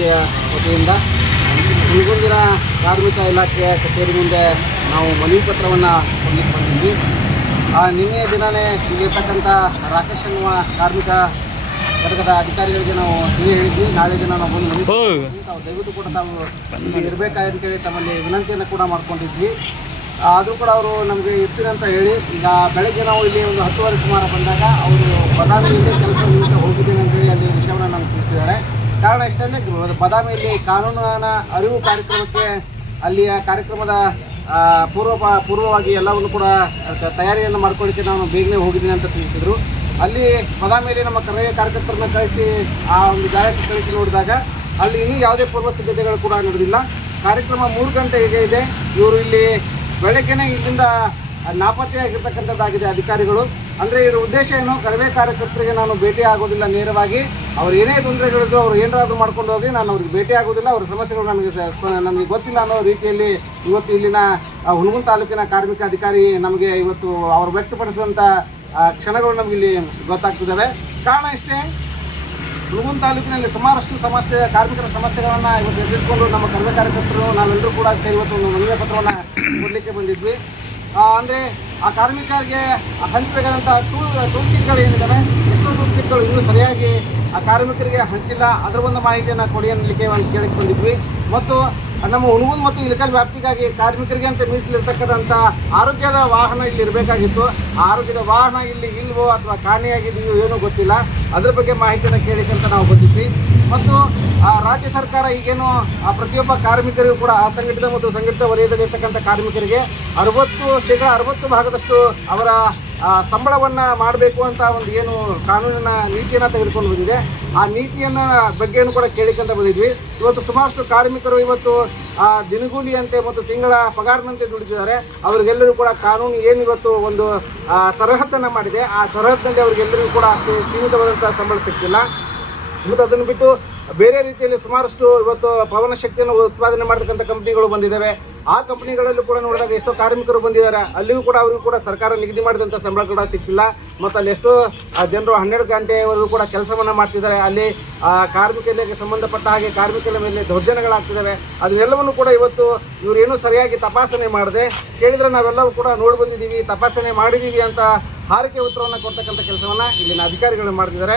ಇಲಾಖೆಯ ವತಿಯಿಂದ ಹುನಗುಂದಿನ ಕಾರ್ಮಿಕ ಇಲಾಖೆಯ ಕಚೇರಿ ಮುಂದೆ ನಾವು ಮನವಿ ಪತ್ರವನ್ನು ಕೊಡಲಿಕ್ಕೆ ಬಂದಿದ್ವಿ. ನಿನ್ನೆ ದಿನವೇ ಇಲ್ಲಿರ್ತಕ್ಕಂಥ ರಾಕೇಶ್ ಅನ್ನುವ ಕಾರ್ಮಿಕ ವರ್ಗದ ಅಧಿಕಾರಿಗಳಿಗೆ ನಾವು ನಿನ್ನೆ ಹೇಳಿದ್ವಿ, ನಾಳೆ ದಿನ ನಾವು ಬಂದು ಮನವಿ ತಾವು ದಯವಿಟ್ಟು ಕೂಡ ತಾವು ಇಲ್ಲಿ ಇರಬೇಕಾಗಂತೇಳಿ ತಮ್ಮಲ್ಲಿ ವಿನಂತಿಯನ್ನು ಕೂಡ ಮಾಡ್ಕೊಂಡಿದ್ವಿ. ಆದರೂ ಕೂಡ ಅವರು ನಮಗೆ ಇರ್ತೀನಿ ಅಂತ ಹೇಳಿ ಈಗ ಬೆಳಗ್ಗೆ ನಾವು ಇಲ್ಲಿ ಒಂದು 10:30 ಸುಮಾರು ಬಂದಾಗ ಅವರು ಬದಾಮಿಯಲ್ಲಿ ಕೆಲಸ ನಿಮಿತ್ತ ಹೋಗಿದ್ದೇನೆ ಅಂತೇಳಿ ಅಲ್ಲಿ ವಿಷಯವನ್ನು ನಮ್ಗೆ ತಿಳಿಸಿದ್ದಾರೆ. ಕಾರಣ ಇಷ್ಟೇ, ಬದಾಮಿಯಲ್ಲಿ ಕಾನೂನಿನ ಅರಿವು ಕಾರ್ಯಕ್ರಮಕ್ಕೆ ಅಲ್ಲಿಯ ಕಾರ್ಯಕ್ರಮದ ಪೂರ್ವವಾಗಿ ಎಲ್ಲವನ್ನು ಕೂಡ ತಯಾರಿಯನ್ನು ಮಾಡ್ಕೊಳ್ಳಿಕ್ಕೆ ನಾನು ಬೇಗನೆ ಹೋಗಿದ್ದೀನಿ ಅಂತ ತಿಳಿಸಿದರು. ಅಲ್ಲಿ ಬದಾಮಿಯಲ್ಲಿ ನಮ್ಮ ಕನ್ನಡ ಕಾರ್ಯಕರ್ತರನ್ನ ಕಳಿಸಿ ಆ ಒಂದು ಜಾಗಕ್ಕೆ ಕಳಿಸಿ ನೋಡಿದಾಗ ಅಲ್ಲಿ ಇನ್ನೂ ಯಾವುದೇ ಪೂರ್ವ ಸಿದ್ಧತೆಗಳು ಕೂಡ ನಡೆದಿಲ್ಲ. ಕಾರ್ಯಕ್ರಮ 3 ಗಂಟೆಗೆ ಇದೆ. ಇವರು ಇಲ್ಲಿ ಬೆಳಗ್ಗೆನೇ ಇಲ್ಲಿಂದ ನಾಪತ್ತೆಯಾಗಿರ್ತಕ್ಕಂಥದ್ದಾಗಿದೆ ಅಧಿಕಾರಿಗಳು. ಅಂದರೆ ಇದರ ಉದ್ದೇಶ ಏನು, ಕರವೇ ಕಾರ್ಯಕರ್ತರಿಗೆ ನಾನು ಭೇಟಿ ಆಗೋದಿಲ್ಲ ನೇರವಾಗಿ. ಅವ್ರು ಏನೇ ತೊಂದರೆಗಳಿದ್ರು ಅವ್ರು ಏನಾದರೂ ಮಾಡ್ಕೊಂಡು ಹೋಗಿ ನಾನು ಅವ್ರಿಗೆ ಭೇಟಿ ಆಗೋದಿಲ್ಲ, ಅವ್ರ ಸಮಸ್ಯೆಗಳು ನಮಗೆ ಗೊತ್ತಿಲ್ಲ ಅನ್ನೋ ರೀತಿಯಲ್ಲಿ ಇವತ್ತು ಇಲ್ಲಿನ ಹುನಗುಂದ ತಾಲೂಕಿನ ಕಾರ್ಮಿಕ ಅಧಿಕಾರಿ ನಮಗೆ ಇವತ್ತು ಅವರು ವ್ಯಕ್ತಪಡಿಸಿದಂಥ ಕ್ಷಣಗಳು ನಮಗೆ ಇಲ್ಲಿ ಗೊತ್ತಾಗ್ತಿದ್ದಾವೆ. ಕಾರಣ ಇಷ್ಟೇ, ಹುನಗುಂದ ತಾಲೂಕಿನಲ್ಲಿ ಸುಮಾರಷ್ಟು ಕಾರ್ಮಿಕರ ಸಮಸ್ಯೆಗಳನ್ನು ಇವತ್ತು ಎದುರಿಸಿಕೊಂಡು ನಮ್ಮ ಕರವೇ ಕಾರ್ಯಕರ್ತರು ನಾವೆಲ್ಲರೂ ಕೂಡ ಸೇರಿ ಇವತ್ತು ಒಂದು ಮನವಿ ಪತ್ರವನ್ನು ಕೊಡಲಿಕ್ಕೆ ಬಂದಿದ್ವಿ. ಅಂದರೆ ಆ ಕಾರ್ಮಿಕರಿಗೆ ಹಂಚಬೇಕಾದಂಥ ಟೂಲ್ ಕಿಟ್ಗಳು ಏನಿದ್ದಾವೆ, ಎಷ್ಟೋ ಟೂಲ್ ಕಿಟ್ಗಳು ಇನ್ನೂ ಸರಿಯಾಗಿ ಆ ಕಾರ್ಮಿಕರಿಗೆ ಹಂಚಿಲ್ಲ, ಅದರ ಒಂದು ಮಾಹಿತಿಯನ್ನು ಕೊಡಿ ಅನ್ನಲಿಕ್ಕೆ ಒಂದು ಕೇಳಕ್ಕೆ ಬಂದಿದ್ವಿ. ಮತ್ತು ನಮ್ಮ ಹುನಗುಂದ ಮತ್ತು ಇಳಕಲ್ ವ್ಯಾಪ್ತಿಗಾಗಿ ಕಾರ್ಮಿಕರಿಗೆ ಅಂತ ಮೀಸಲಿರ್ತಕ್ಕಂಥ ಆರೋಗ್ಯದ ವಾಹನ ಇಲ್ಲಿ ಇರಬೇಕಾಗಿತ್ತು. ಆ ಆರೋಗ್ಯದ ವಾಹನ ಇಲ್ಲಿ ಇಲ್ವೋ ಅಥವಾ ಕಾಣೆಯಾಗಿದೆಯೋ ಏನೂ ಗೊತ್ತಿಲ್ಲ, ಅದ್ರ ಬಗ್ಗೆ ಮಾಹಿತಿಯನ್ನು ಕೇಳಿಕಂತ ನಾವು ಬಂದಿದ್ವಿ. ಮತ್ತು ರಾಜ್ಯ ಸರ್ಕಾರ ಈಗೇನು ಪ್ರತಿಯೊಬ್ಬ ಕಾರ್ಮಿಕರಿಗೂ ಕೂಡ ಅಸಂಘಟಿತ ಮತ್ತು ಸಂಘಟಿತ ವಲಯದಲ್ಲಿರ್ತಕ್ಕಂಥ ಕಾರ್ಮಿಕರಿಗೆ 60% ಅವರ ಸಂಬಳವನ್ನು ಮಾಡಬೇಕು ಅಂತ ಒಂದು ಏನು ಕಾನೂನಿನ ನೀತಿಯನ್ನು ತೆಗೆದುಕೊಂಡು ಬಂದಿದೆ. ಆ ನೀತಿಯನ್ನು ಬಗ್ಗೆಯೂ ಕೂಡ ಕೇಳಿಕೊಂತ ಬಂದಿದ್ವಿ. ಇವತ್ತು ಸುಮಾರಷ್ಟು ಕಾರ್ಮಿಕರು ಇವತ್ತು ದಿನಗೂಲಿಯಂತೆ ಮತ್ತು ತಿಂಗಳ ಪಗಾರನಂತೆ ದುಡಿದಿದ್ದಾರೆ. ಅವರಿಗೆಲ್ಲರೂ ಕೂಡ ಕಾನೂನು ಏನು ಇವತ್ತು ಒಂದು ಸರಹದ್ದನ್ನು ಮಾಡಿದೆ, ಆ ಸರಹದ್ದಲ್ಲಿ ಅವರಿಗೆಲ್ಲರಿಗೂ ಕೂಡ ಅಷ್ಟೇ ಸೀಮಿತವಾದಂಥ ಸಂಬಳ ಸಿಗ್ತಿಲ್ಲ. ಮತ್ತು ಅದನ್ನು ಬಿಟ್ಟು ಬೇರೆ ರೀತಿಯಲ್ಲಿ ಸುಮಾರಷ್ಟು ಇವತ್ತು ಪವನ ಶಕ್ತಿಯನ್ನು ಉತ್ಪಾದನೆ ಮಾಡತಕ್ಕಂಥ ಕಂಪ್ನಿಗಳು ಬಂದಿದ್ದಾವೆ. ಆ ಕಂಪ್ನಿಗಳಲ್ಲೂ ಕೂಡ ನೋಡಿದಾಗ ಎಷ್ಟೋ ಕಾರ್ಮಿಕರು ಬಂದಿದ್ದಾರೆ, ಅಲ್ಲಿಯೂ ಕೂಡ ಅವರಿಗೂ ಕೂಡ ಸರ್ಕಾರ ನಿಗದಿ ಮಾಡಿದಂಥ ಸಂಬಳ ಕೂಡ ಸಿಗ್ತಿಲ್ಲ. ಮತ್ತು ಅಲ್ಲಿ ಎಷ್ಟೋ ಜನರು 12 ಗಂಟೆವರೆಗೂ ಕೂಡ ಕೆಲಸವನ್ನು ಮಾಡ್ತಿದ್ದಾರೆ. ಅಲ್ಲಿ ಕಾರ್ಮಿಕರಿಗೆ ಸಂಬಂಧಪಟ್ಟ ಹಾಗೆ ಕಾರ್ಮಿಕರ ಮೇಲೆ ದೌರ್ಜನ್ಯಗಳಾಗ್ತಿದ್ದಾವೆ. ಅದನ್ನೆಲ್ಲವನ್ನು ಕೂಡ ಇವತ್ತು ಇವರೇನು ಸರಿಯಾಗಿ ತಪಾಸಣೆ ಮಾಡದೆ ಕೇಳಿದರೆ ನಾವೆಲ್ಲವೂ ಕೂಡ ನೋಡಿ ಬಂದಿದ್ದೀವಿ, ತಪಾಸಣೆ ಮಾಡಿದ್ದೀವಿ ಅಂತ ಹಾರಿಕೆ ಉತ್ತರವನ್ನು ಕೊಡ್ತಕ್ಕಂಥ ಕೆಲಸವನ್ನು ಇಲ್ಲಿನ ಅಧಿಕಾರಿಗಳು ಮಾಡ್ತಿದ್ದಾರೆ.